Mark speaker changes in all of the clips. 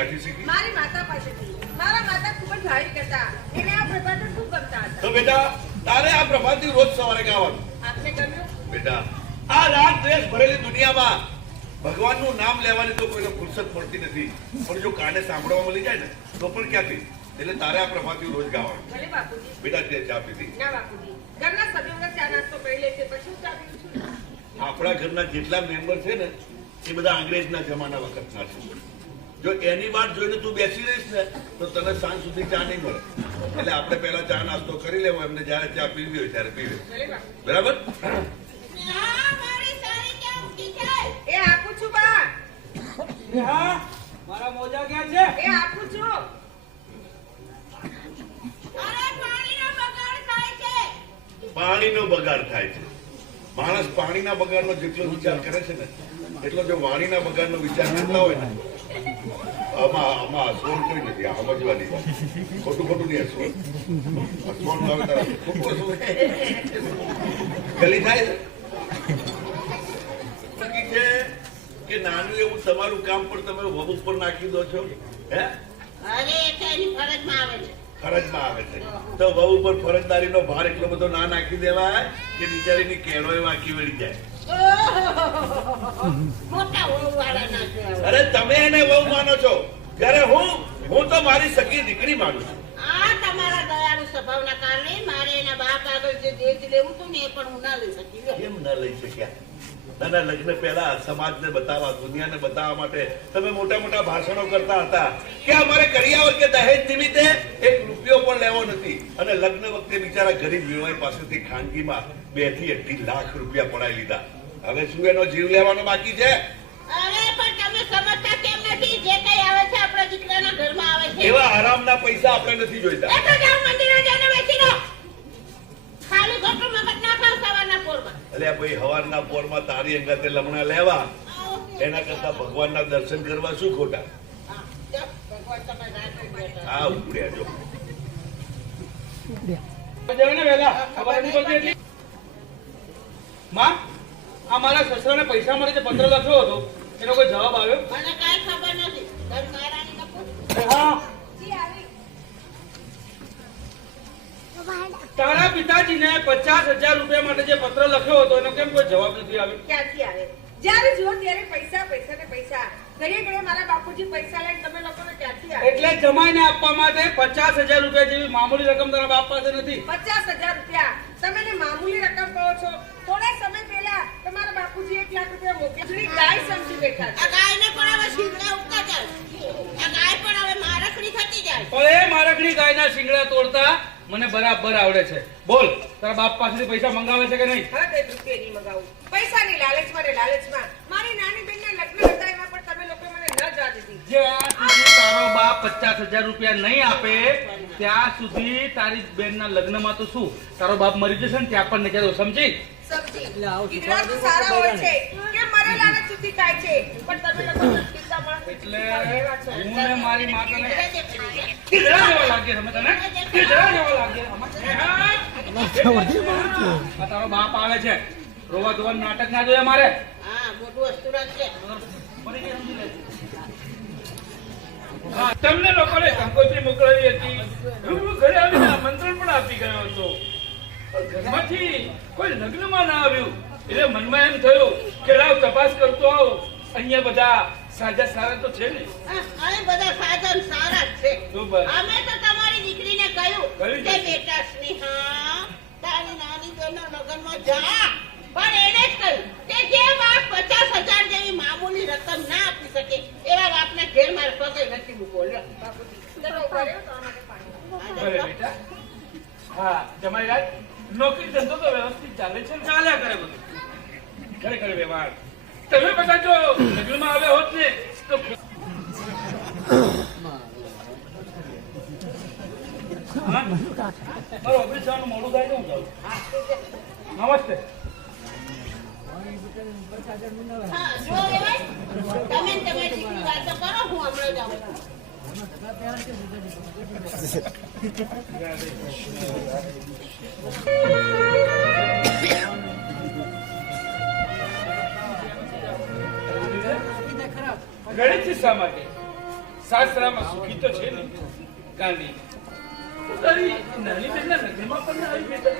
Speaker 1: ક્યાંથી શીખી
Speaker 2: મારી માતા પાસેથી મારા માતા ખૂબ જ ભાવિક હતા. એને આ પ્રભાતે ખૂબ ગમતા હતા.
Speaker 1: તો બેટા તારે આ પ્રભાતી રોજ સવારે ગાવાનું.
Speaker 2: આપને ગમ્યું?
Speaker 1: બેટા આ રાત દ્વેષ ભરેલી દુનિયામાં ભગવાનનું નામ લેવાની તો કોઈને ફુરસત મળતી નથી. પણ જો કાને સાંભળવા મળી જાય ને તો પણ ક્યાંથી? એટલે તારે આ પ્રભાતી રોજ ગાવાનું.
Speaker 2: ભલે બાપુજી.
Speaker 1: બેટા તે ચા પીધી.
Speaker 2: ના બાપુજી. ઘરના સભ્યોને ચા નાસ્તો કરી લે છે પછી ચા પીઉં છું.
Speaker 1: આપણા ઘરના જેટલા મેમ્બર છે ને એ બધા અંગ્રેજના જમાના વખતના છે. જો એની વાત જોઈને તું બેસી રહીશ ને તો તને સાંજ સુધી ચા નહીં મળે. એટલે આપણે પહેલા ચા નાસ્તો કરી લેવો એમને જયારે ચા પીવી હોય ત્યારે પીવે. બરાબર?
Speaker 2: એ આપું
Speaker 3: હા મારા મોજા ક્યાં છે?
Speaker 2: એ આપું છું.
Speaker 1: પાણીનો બગાડ થાય છે. માણસ પાણીના બગાડનો જેટલો વિચાર કરે છે ને, એટલો જો વાણીના બગાડનો વિચાર કરતા હોય ને છે કે નાનું એવું તમારું કામ પણ તમે વહુ પર નાખી દો છો, હે?
Speaker 4: અરે ફરજમાં આવે છે.
Speaker 1: ફરજમાં આવે છે. તો વહુ ઉપર ફરજદારીનો ભાર એટલો બધો ના નાખી દેવાય કે બિચારીની કેળોય વાંકી વળી જાય. અરે તમે એને વહુ માનો છો. ત્યારે હું હું તો મારી સગી દીકરી માનું છું.
Speaker 4: આ તમારા દયાળુ સ્વભાવના કારણે મારે એના બાપ આગળ જે દેજ લેવું હતું ને એ પણ હું ના લઈ શકી. એમ
Speaker 1: કેમ ન લઈ શક્યા? નાના લગ્ન પહેલા સમાજને બતાવવા દુનિયાને બતાવવા માટે તમે મોટા મોટા ભાષણો કરતા હતા કે અમારે કરિયાવર કે દહેજ નિમિત્તે એક રૂપિયો પણ લેવો નથી. અને લગ્ન વખતે બિચારા ગરીબ વિવાહ પાસેથી ખાનગીમાં બેથી અઢી લાખ રૂપિયા પડાવી લીધા. હવે શું એનો જીવ લેવાનો બાકી છે? એવા આરામના પૈસા આપણે નથી જોઈતા.
Speaker 4: ખાલી ખોટું મગજ ના ખાવ સવારના
Speaker 1: એટલે ભાઈ હવારના પોરમાં તારી અંગાતે લમણા લેવા. એના કરતા ભગવાનના દર્શન કરવા શું ખોટા?
Speaker 4: હા,
Speaker 1: ઉપડ્યા જો.
Speaker 3: માં આ મારા સસરાને પૈસા મળે છે પત્ર લખ્યો હતો. એનો કોઈ જવાબ આવ્યો?
Speaker 4: મને કાંઈ ખબર નથી.
Speaker 3: હા. તારા પિતાજીને પચાસ હજાર રૂપિયા માટે જે પત્ર લખ્યો હતો એનો કેમ કોઈ જવાબ નથી આવ્યો?
Speaker 2: ક્યાંથી આવે? જ્યારે જુઓ ત્યારે પૈસા પૈસા ને પૈસા. ઘડીએ ઘડીએ મારા બાપુજી પૈસા લઈને તમે લોકોને ક્યાંથી આવે?
Speaker 3: એટલે જમાઈને આપવા માટે પચાસ હજાર રૂપિયા જેવી મામૂલી રકમ તારા બાપ પાસે નથી.
Speaker 2: પચાસ હજાર રૂપિયા. તમે ને મામૂલી રકમ કહો છો. થોડા સમય પહેલા તમારા બાપુજી એક લાખ રૂપિયા મોકલી ગાય સમજી બેઠા છે.
Speaker 4: આ ગાયને પણ હવે શીંગડા ઉગતા જાય આ ગાય પણ હવે મારકડી થતી જાય
Speaker 3: પણ એ મારકડી ગાયના શિંગડા તોડતા મને બરાબર આવડે છે. બોલ તારા બાપ પાસેથી પૈસા મંગાવે છે કે નહીં?
Speaker 2: હવે કઈ રૂપિયા નહીં મગાવું. પૈસાની લાલચમાં ને લાલચમાં. મારી નાની બેનના લગ્ન હતા એમાં પણ તમે લોકો મને ન જવા દીધી.
Speaker 3: જ્યાં સુધી તારો બાપ પચાસ હજાર રૂપિયા નહીં આપે ત્યાં સુધી તારી બેનના લગ્નમાં તો શું? તારો બાપ મરી જશે ને ત્યાં પણ નહીં સમજી?
Speaker 2: સમજી. સારા હોય છે કે મરેલાને સુધી થાય છે. પણ તમે લોકો
Speaker 3: એટલે હું ને મારી માતાને. કીધડા જેવા લાગે તમે તને? કીધડા જેવા લાગે આ તારો બાપ આવે છે. રોવા ધોવા નાટક ના જોયા મારે?
Speaker 4: હા મોટું વસ્તુ રાખશે
Speaker 3: તમને લોકોને કંકોત્રી મોકલાવી હતી. હું ઘરે આવીને આમંત્રણ પણ આપી ગયો હતો. ઘરમાંથી કોઈ લગ્નમાં ના આવ્યું. એટલે મનમાં એમ થયું કે લાવ તપાસ કરતો આવો. અહીંયા બધા સાજા સારા તો છે ને.
Speaker 4: અમે બધા સાધન સારા જ છે. અમે તો તમારી દીકરીને કહ્યું
Speaker 3: કહ્યું
Speaker 4: કે બેટા સ્નેહા તારી નાની બેનના લગ્નમાં જા. પણ એને જ કહ્યું કે જે બાપ પચાસ હજાર જેવી મામૂલી રકમ ના આપી શકે? એવા બાપને ઘેર મારે પગે નથી મૂકો.
Speaker 3: ભલે બેટા હા જમાઈ રાત નોકરી ધંધો તો વ્યવસ્થિત ચાલે છે ચાલ્યા કરે બધું. ખરેખર વ્યવહાર. તમે બધા જો લગ્નમાં આવ્યા હોત ને, તો? મારું ઓફિસ જવાનું મોડું થાય તો હું નમસ્તે. રડે છે શા માટે? સાસરામાં સુખી તો છે ને કાંદી તારી નાની બેનના લગ્નમાં પણ આવી બેટા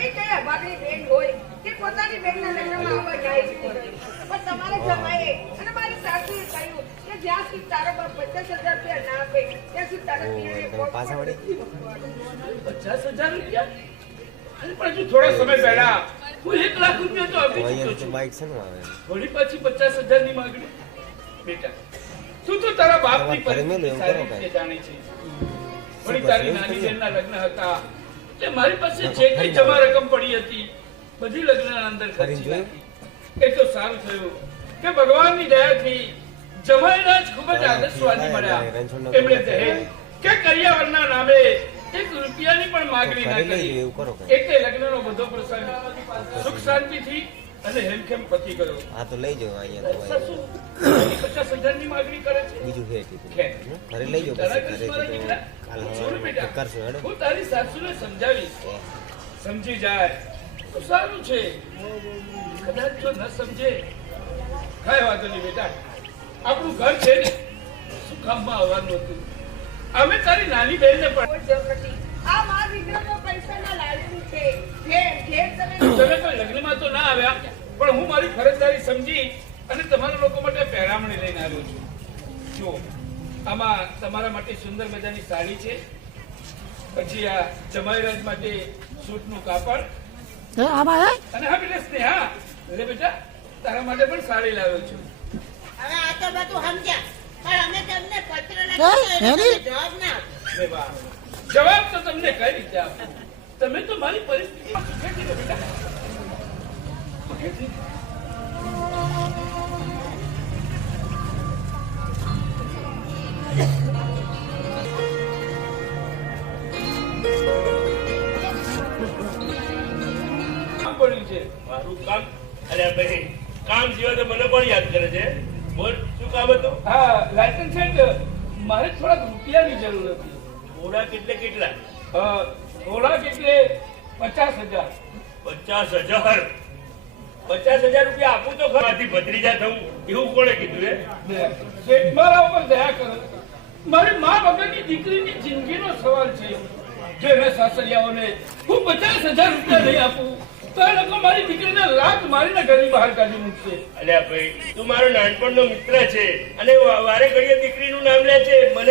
Speaker 2: એ કઈ અભાગની બેન હોય કે પોતાની બેનના લગ્નમાં આવવા જાય છે. પણ તમારે જમાઈએ. અને મારી સાસુએ કહ્યું કે જ્યાં સુધી તારો બાપ પચાસ હજાર રૂપિયા ના આપે ત્યાં સુધી તારા પિયરે
Speaker 5: પાછા વળી?
Speaker 3: પચાસ હજાર રૂપિયા? અને પણ હજુ થોડા સમય પહેલા. હું એક લાખ રૂપિયા તો આપી ચૂક્યો છું. પાછી પચાસ હજારની માંગણી? બેટા. તું તો તારા બાપની પરિસ્થિતિ સારી રીતે જાણે છે? વળી તારી નાની
Speaker 5: શું
Speaker 3: બેનના લગ્ન હતા. એટલે મારી પાસે જે કઈ જમા રકમ પડી હતી બધી લગ્નના અંદર ખર્ચી નાખી. એ તો સારું થયું. કે ભગવાનની દયાથી જમાઈના જ ખૂબ જ આદર્શવાદી મળ્યા.
Speaker 5: ગમે
Speaker 3: કહે કે કરિયાવરના નામે એક રૂપિયાની પણ માગણી ના કરી. એટલે લગ્નનો બધો પ્રસંગ. સુખ શાંતિથી અને હેમખેમ પતી ગયો?
Speaker 5: હા તો લઈ જાઓ અહીંયા તો
Speaker 3: પચાસ હજારની માગણી કરે છે?
Speaker 5: બીજું છે કીધું
Speaker 3: કે?
Speaker 5: ઘરે લઈ જાઓ પછી ઘરે
Speaker 3: કૃષ્ણના
Speaker 5: કીધું
Speaker 3: દીકરા?
Speaker 5: કાલ
Speaker 3: છોડ
Speaker 5: સવારે
Speaker 3: બેટા.
Speaker 5: કરશું હેડો.
Speaker 3: હું તારી સાસુને સમજાવીશ. સમજી જાય. તો સારું છે. કદાચ જો ન સમજે. કાંઈ વાંધો નહીં બેટા. આપણું ઘર છે ને શું કામમાં આવવાનું હતું? અમે તારી નાની બહેનને પણ
Speaker 2: આ મારા છે ઘેર ઘેર તમે
Speaker 3: તમે કોઈ લગ્નમાં તો ના આવ્યા પણ હું મારી ફરજદારી સમજી અને તમારા લોકો માટે પહેરામણી લઈને આવ્યો છું. જુઓ આમાં તમારા માટે સુંદર મજાની સાડી છે. પછી આ જમાઈરાજ માટે સૂટનું કાપડ. અને હા બેટા સ્નેહા. એટલે બેટા તારા માટે પણ સાડી લાવ્યો છું.
Speaker 4: હવે આ તો બધું સમજ્યા. પણ અમે તમને પત્ર જવાબ ના.
Speaker 3: જવાબ તો તમને કઈ રીતે આપું? તમે તો મારી પરિસ્થિતિમાં સુખેથી બેટા. સુખેથી. કામ દયા કરો. મારી મા વગરની દીકરીની જિંદગીનો સવાલ છે. જો મેં સાસરિયાઓને હું પચાસ હજાર રૂપિયા લઈ આપું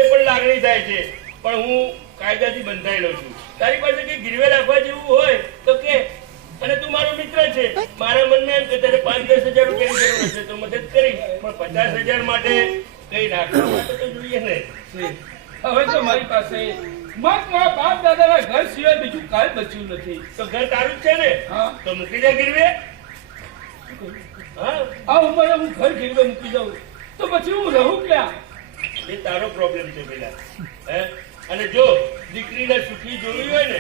Speaker 6: પણ લાગણી થાય છે. પણ હું કાયદાથી બંધાયેલો છું. તારી પાસે ગીરવે રાખવા જેવું હોય તો કે, અને તું મારો મિત્ર છે. મારા મનમાં એમ કે તારે પાંચ દસ હજાર રૂપિયાની તો મદદ કરી પણ પચાસ હજાર માટે કઈ નાખવા માટે તો જોઈએ ને
Speaker 3: હવે તો મારી પાસે મત મારા બાપ દાદાના ઘર સિવાય બીજું કાંઈ બચ્યું નથી
Speaker 6: તો ઘર તારું છે ને?
Speaker 3: હા
Speaker 6: તો મૂકી દે ગીરવે
Speaker 3: આ ઉંમરે હું ઘર ગીરવે મૂકી દઉં તો પછી હું રહું ક્યાં
Speaker 6: એ તારો પ્રોબ્લેમ છે પેલા હે અને જો દીકરીને સુખી જોવી હોય ને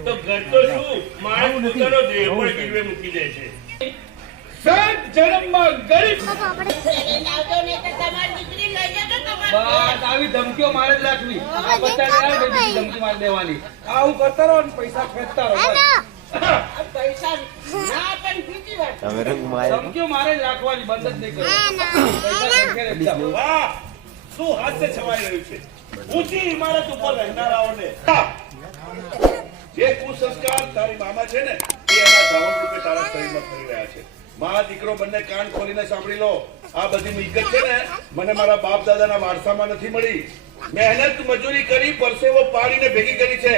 Speaker 6: તો ઘર તો શું? માણસ પોતાનો દેહ પણ ગીરવે મૂકી દે છે?
Speaker 3: સાત જન્મમાં ગરીબ
Speaker 4: લઈને આવજો નહીં તો તમારી દીકરી લઈ જજો તમારા
Speaker 7: બસ આવી ધમકીઓ મારે જ રાખવી આ પચાસ હજાર બીજી ધમકી મારી દેવાની. આવું કરતા રહો ને પૈસા ખેંચતા રહો. બસ.
Speaker 4: આ પૈસા ના પણ બીજી વાત.
Speaker 5: હવે રંગમાં આવ્યો
Speaker 7: ધમકીઓ મારે જ રાખવાની બંધ જ નહીં કરવાની.
Speaker 8: વાહ શું હાસ્ય છવાઈ રહ્યું છે? ઊંચી ઇમારત ઉપર રહેનારાઓને
Speaker 1: જે કુસંસ્કાર તારી મામા છે ને એ એના ધાવણ રૂપે તારા શરીરમાં ફરી રહ્યા છે. મા દીકરો બંને કાન ખોલીને સાંભળી લો. આ બધી મિલકત છે ને, મને મારા બાપ દાદાના વારસામાં નથી મળી. મહેનત મજૂરી કરી પરસેવો પાડીને ભેગી કરી છે.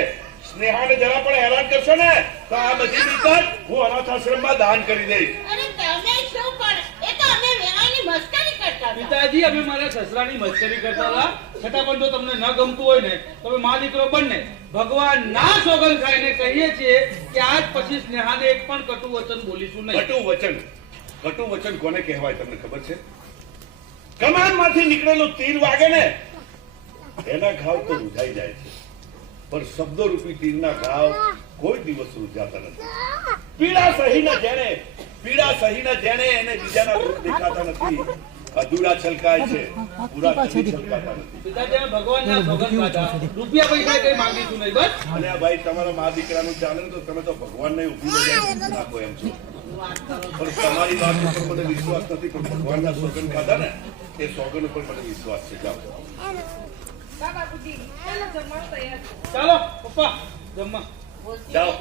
Speaker 1: સ્નેહાને જરા પણ હેરાન કરશો ને, તો આ બધી મિલકત હું અનાથ આશ્રમમાં દાન કરી દઈશ.
Speaker 4: અરે તમે શું પણ, એ તો અમે વેવાની મસ્કરી
Speaker 7: પિતાજી, અમે મારા સસરાની મસ્કરી કરતા હતા. છતાં પણ જો તમને ન ગમતું હોય ને તમે મા દીકરો બંને ભગવાન ના સોગંદ ખાઈને કહીએ છીએ કે આજ પછી સ્નેહાને એક પણ કટુ વચન બોલીશું નહીં.
Speaker 1: કટુ વચન? કટુ વચન કોને કહેવાય તમને ખબર છે? કમાનમાંથી નીકળેલું તીર વાગે ને, એના ઘાવ તો રૂજાઈ જાય છે. પણ શબ્દો રૂપી તીરના ઘાવ કોઈ દિવસ રૂજાતા નથી. પીડા સહીને જેણે, પીડા સહીના જેણે એને બીજાના દુઃખ દેખાતા નથી. અધૂરા છલકાય છે. પૂરા નથી.
Speaker 7: પિતાજી અમે ભગવાનના સોગંદ ખાધા રૂપિયા પૈસા કઈ માંગીશું નહીં બસ.
Speaker 1: અને ભાઈ તમારા મા દીકરાનું ચાલે તો તમે તો ભગવાનને ઊભી લગાવી નાખો એમ છો? પણ તમારી વાત ઉપર મને વિશ્વાસ નથી પણ ભગવાનના સોગન ખાધા ને એ સોગન ઉપર મને વિશ્વાસ છે. જાઓ.
Speaker 2: ચાલો
Speaker 3: પપ્પા જમવા.
Speaker 1: જાઓ.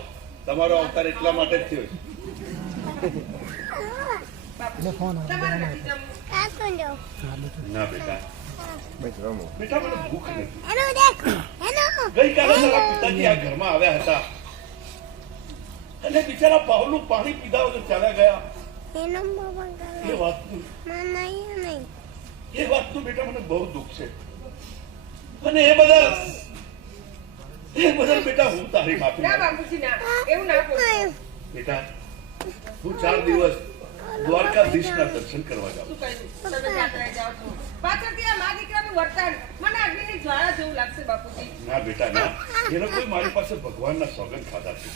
Speaker 1: તમારો અવતાર એટલા માટે જ થયો છે
Speaker 2: તમારે
Speaker 1: ના બેટા. બેટા મને ભૂખ નથી. ગઈકાલે તારા પિતાજી આ ઘરમાં આવ્યા હતા. અને બિચારા પાવલું પાણી પીધા વગર ચાલ્યા ગયા. એ વાતનું એ વાતનું બેટા મને બહુ દુઃખ છે. અને એ બધા એ બધા બેટા હું તારી માફી
Speaker 2: ના બાપુજી ના એવું ના
Speaker 1: બેટા હું ચાર દિવસ દ્વારકાધીશના દર્શન કરવા
Speaker 2: જાઓ. પાછળથી આ મા દીકરાનું વર્તન મને અગ્નિની જ્વાળા જેવું લાગશે બાપુજી.
Speaker 1: ના બેટા ના. એનો કોઈ મારી પાસે ભગવાનના સોગંદ ખાધા છે.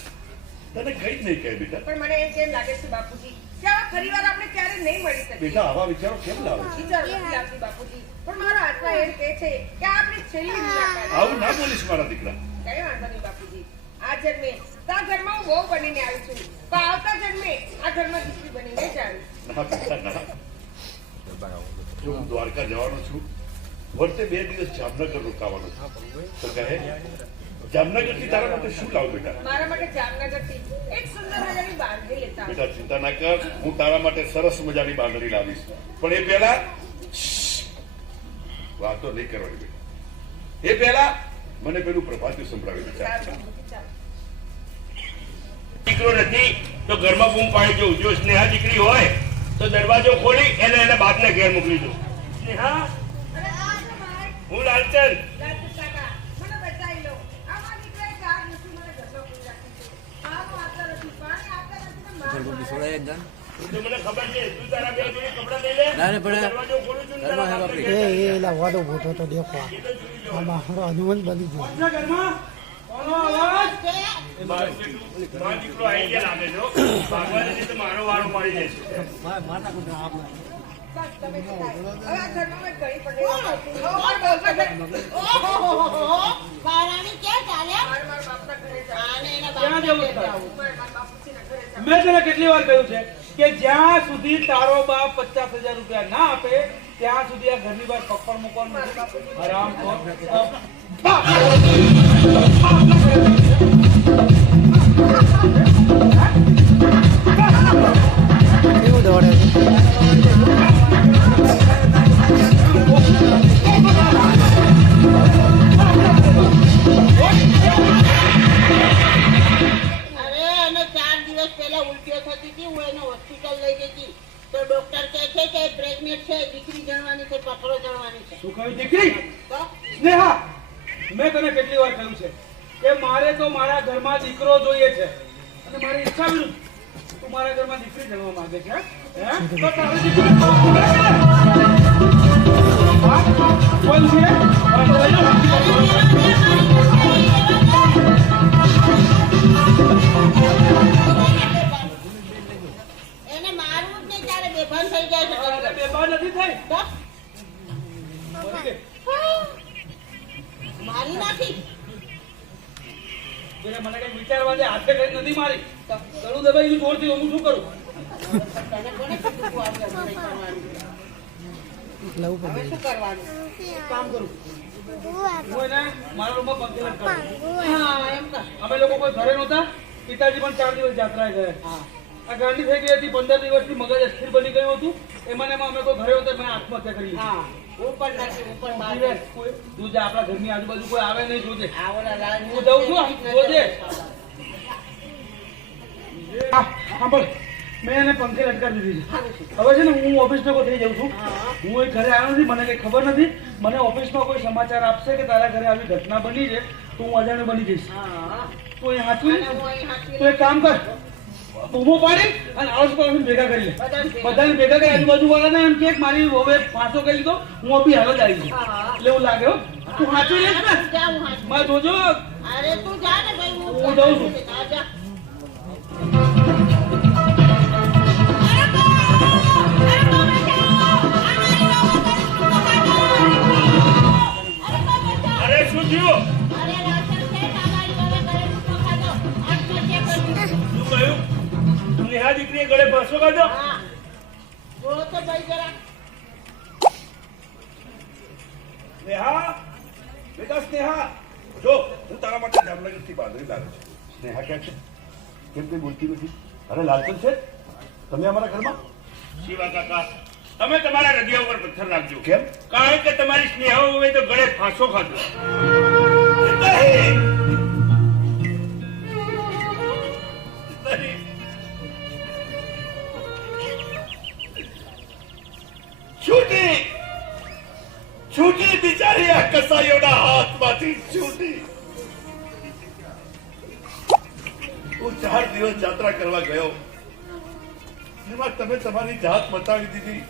Speaker 1: તને કઈ જ નહીં કહે બેટા.
Speaker 2: પણ મને કેમ લાગે છે બાપુજી કે આવા ફરીવાર આપણે ક્યારે નહીં મળી
Speaker 1: બેટા આવા વિચારો કેમ લાવે છે?
Speaker 2: વિચાર નથી બાપુજી. પણ મારો આત્મા એમ કહે છે કે આપણી છેલ્લી મુલાકાત.
Speaker 1: આવું ના બોલીશ મારા દીકરા.
Speaker 2: કઈ વાંધો નહીં બાપુજી. આ જન્મે. તા ઘરમાં હું વહુ બનીને આવી છું. પણ આવતા જન્મે આ ઘરમાં દીકરી બનીને જ
Speaker 1: આવી. હું દ્વારકા જવાનો છું વર્તે બે દિવસ જામનગર રોકાવાનો છું. તો કહે જામનગરથી તારા માટે શું લાવું બેટા?
Speaker 2: મારા માટે જામનગરથી એક સુંદર મજાની બાંધણી લેતા
Speaker 1: બેટા ચિંતા ના કર હું તારા માટે સરસ મજાની બાંધણી લાવીશ. પણ એ પહેલા વાતો નહીં કરવાની બેટા. એ પહેલા મને પેલું પ્રભાતી સંભળાવી દે
Speaker 2: સારું બાપુજી, ચાલો.
Speaker 6: દીકરો નથી તો ઘરમાં બૂમ પાડી જવું જો સ્નેહા દીકરી હોય તો દરવાજો ખોલી એને એના બાપને ઘેર મોકલી દો. સ્નેહા. હું લાલચંદ.
Speaker 2: રાજુ આ
Speaker 9: એ એલા વાડો મોટો તો દેખો. આમાં મારો હનુમાન બની ગયો.
Speaker 2: આ. મેં
Speaker 3: તને કેટલી વાર કહ્યું છે? કે જ્યાં સુધી તારો બાપ પચાસ હજાર રૂપિયા ના આપે ત્યાં સુધી આ ઘરની બહાર પપ્પડ મૂકવાનું. હરામ
Speaker 4: હા એમ
Speaker 3: અમે લોકો કોઈ ઘરે નહોતા પિતાજી પણ ચાર દિવસ યાત્રાએ ગયા
Speaker 4: હા.
Speaker 3: આ ગાંડી થઈ ગઈ હતી પંદર દિવસથી મગજ અસ્થિર બની ગયું હતું. એમાં એમાં અમે કોઈ ઘરે હતા મેં આત્મહત્યા કરી.
Speaker 4: હા. હું પણ બહાર
Speaker 3: ધીરે, કોઈ જોજે આપણા ઘરની આજુબાજુ કોઈ આવે નહીં જોજે. હું જઉં છું, જોજે. સાંભળ. મેં એને પંખે લટકાવી દીધી છે. હવે છે ને હું ઓફિસ ભેગો થઈ જાઉં છું. હું એ ઘરે આવ્યો નથી મને કઈ ખબર નથી. મને ઓફિસમાં કોઈ સમાચાર આપશે કે તારા ઘરે આવી ઘટના બની છે તો હું અજાણ્યો બની જઈશ. તો એ સાચું
Speaker 4: અને હું અહીં હાથવી
Speaker 3: તો એક કામ કર. બૂમો પાડી અને આળસ પર ભેગા કરી લે.
Speaker 4: બધાને ભેગા
Speaker 3: કરી આજુબાજુ વાળાને એમ કે મારી હવે પાછો કરી દો હું અભી હાલ જ આવી છું. એટલે એવું લાગે તું સાચું લઈશ ને. મારે જોજો.
Speaker 4: અરે તું જા ને ભાઈ હું
Speaker 3: જાઉં છું.
Speaker 4: કરી
Speaker 6: શું કહ્યું? સ્નેહા દીકરીએ ગળે
Speaker 1: નાસ્તો કરજો
Speaker 4: હા બોલો તો ભાઈ જરા
Speaker 1: સ્નેહા બેટા સ્નેહા જો હું તારા માટે જામનગરથી બાંધણી લાવ્યો છું. સ્નેહા ક્યાં છે? કેમ કઈ બોલતી નથી? અરે લાલચંદ છે? તમે અમારા ઘરમાં?
Speaker 9: શિવા કાકા? તમે તમારા હૃદય ઉપર પથ્થર રાખજો
Speaker 1: કેમ?
Speaker 9: કારણ કે તમારી સ્નેહા હોય તો ગળે ફાંસો ખાધો.
Speaker 1: નહીં. નહીં. હું ચાર દિવસ યાત્રા કરવા ગયો. તમે તમારી જાત બતાવી દીધી.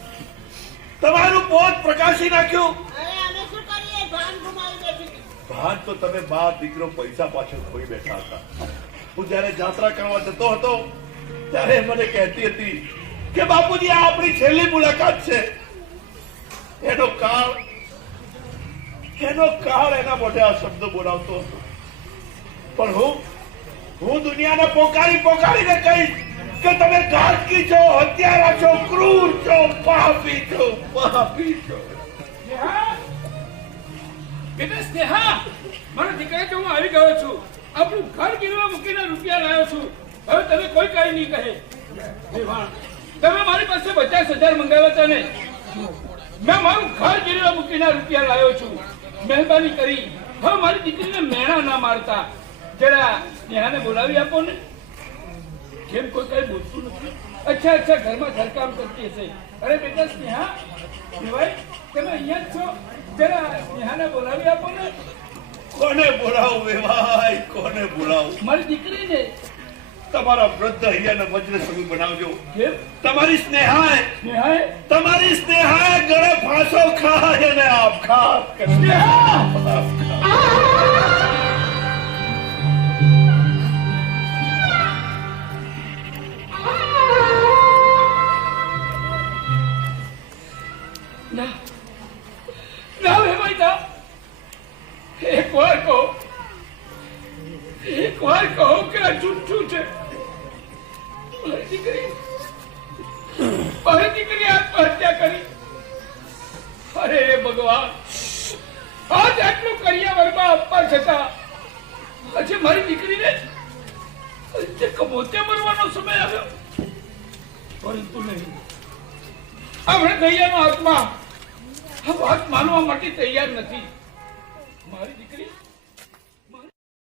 Speaker 1: તમારું પોત પ્રકાશી નાખ્યું.
Speaker 4: અમે શું કરીએ? ભાન ગુમાવી
Speaker 1: ભાન તો તમે બાપ દીકરો પૈસા પાછળ ખોઈ બેઠા હતા. હું જયારે જાત્રા કરવા જતો હતો, ત્યારે મને કહેતી હતી કે બાપુજી, આ આપણી છેલ્લી મુલાકાત છે. એનો કાળ એનો કાળ એના મોઢે આ શબ્દ બોલાવતો હતો. પણ હું હું દુનિયાને પોકારી પોકારીને કહીશ કે તમે ઘાતકી છો, હત્યારા છો, ક્રૂર છો, પાપી છો પાપી છો.
Speaker 3: બેટા સ્નેહા, મારા દીકરા કે હું આવી ગયો છું. આપણું ઘર ગીરવા મૂકીને રૂપિયા લાવ્યો છું. હવે તમે કોઈ કાંઈ નહીં કહે. તમે મારી પાસે પચાસ હજાર મંગાવ્યા હતા ને? મેં મારું ઘર ગીરવા મૂકીને રૂપિયા લાવ્યો છું. મહેરબાની કરી. હવે મારી દીકરીને મેણા ના મારતા. જરા સ્નેહાને બોલાવી આપો ને. કેમ કોઈ કઈ બોલતું નથી. અચ્છા અચ્છા, ઘરમાં ઘરકામ કરતી હશે. અરે બેટા, સ્નેહા કહેવાય તમે અહીંયા જ છો? જરા સ્નેહાને બોલાવી આપો ને
Speaker 1: કોને બોલાવું વેવાય કોને બોલાવું?
Speaker 3: મારી દીકરીને.
Speaker 1: તમારા વૃદ્ધ હૈયાને વજ્ર સમૂહ બનાવજો. તમારી સ્નેહાએ
Speaker 3: સ્નેહાએ?
Speaker 1: તમારી સ્નેહાય ગળે ફાંસો ખાય અને આપઘાત કરે.
Speaker 3: સ્નેહા! એક કહો એક કહો કે આ જુઠ્ઠું છે મારી દીકરી મારી દીકરી આત્મહત્યા કરી અરે ભગવાન આજ આટલું કર્યા વર્ગમાં આપવા છતાં આજે મારી દીકરીને કમોતે મરવાનો સમય આવ્યો પરંતુ નહીં આપણે દૈયાનો આત્મા આ વાત માનવા માટે તૈયાર નથી